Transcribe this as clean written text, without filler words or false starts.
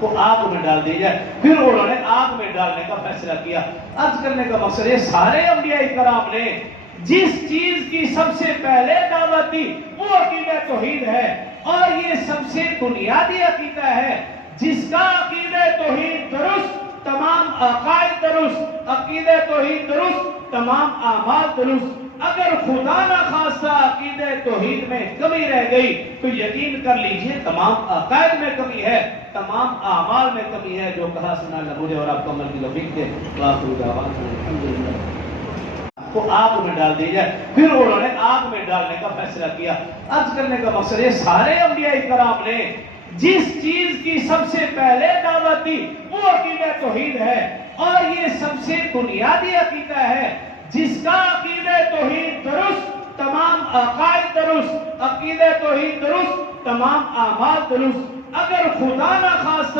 کو آگ میں ڈال دی جائے۔ پھر انہوں نے آگ میں ڈالنے کا فیصلہ کیا۔ عرض کرنے کا مقصد یہ سارے انبیاء کرام نے جس چیز کی سب سے پہلے دعوت دی وہ عقیدہ توحید ہے، اور یہ سب سے بنیادی عقیدہ ہے جس کا عقیدہ توحید درست، تمام عقائد درست، عقیدہ توحید درست، تمام اعمال درست۔ اگر خدا نہ خواستہ عقیدہ توحید میں کمی رہ گئی تو یقین کر لیجئے تمام عقائد میں کمی ہے، تمام اعمال میں کمی ہے۔ جو کہا سنا اللہ مجھے اور آپ کو عمل کی توفیق دے۔ وآخر دعوانا الحمدللہ کو آگ میں ڈال دی جائے۔ پھر انہوں نے آگ میں ڈالنے کا فیصلہ کیا۔ عرض کرنے کا مقصد یہ سارے انبیاء کرام نے جس چیز کی سب سے پہلے دعوت دی وہ عقیدہ توحید ہے، اور یہ سب سے بنیادی عقیدہ ہے جس کا عقیدہ توحید درست، تمام عقائد درست، عقیدہ توحید درست، تمام اعمال درست۔ اگر خدا نہ خواستہ